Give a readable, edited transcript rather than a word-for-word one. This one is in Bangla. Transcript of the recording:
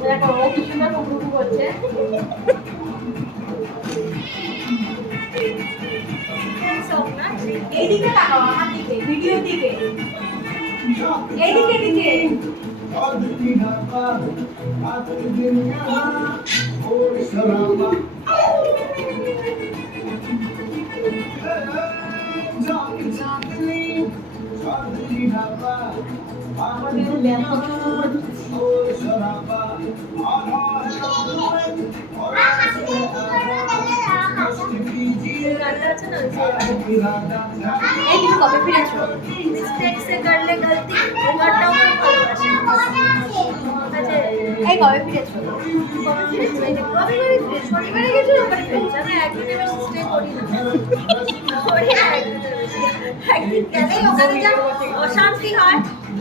দেখো ও কি সুন্দর কুকুরু করছে। এইদিকে তাকাও আমার দিকে, ভিডিও দিকে, এইদিকে দিকে। এই তুমি কবে ফিরেছো? मिस्टेक से कर ले गलती ওভারটাও ভালোবাসি। এই কবে ফিরেছো? শনিবারে গেছো ওখানে ফিরেছি। আমি একদিনের বেশি স্টে করি না। করি না একদিনের বেশি। একদিন গেলেই ওখানে যা অশান্তি হয়।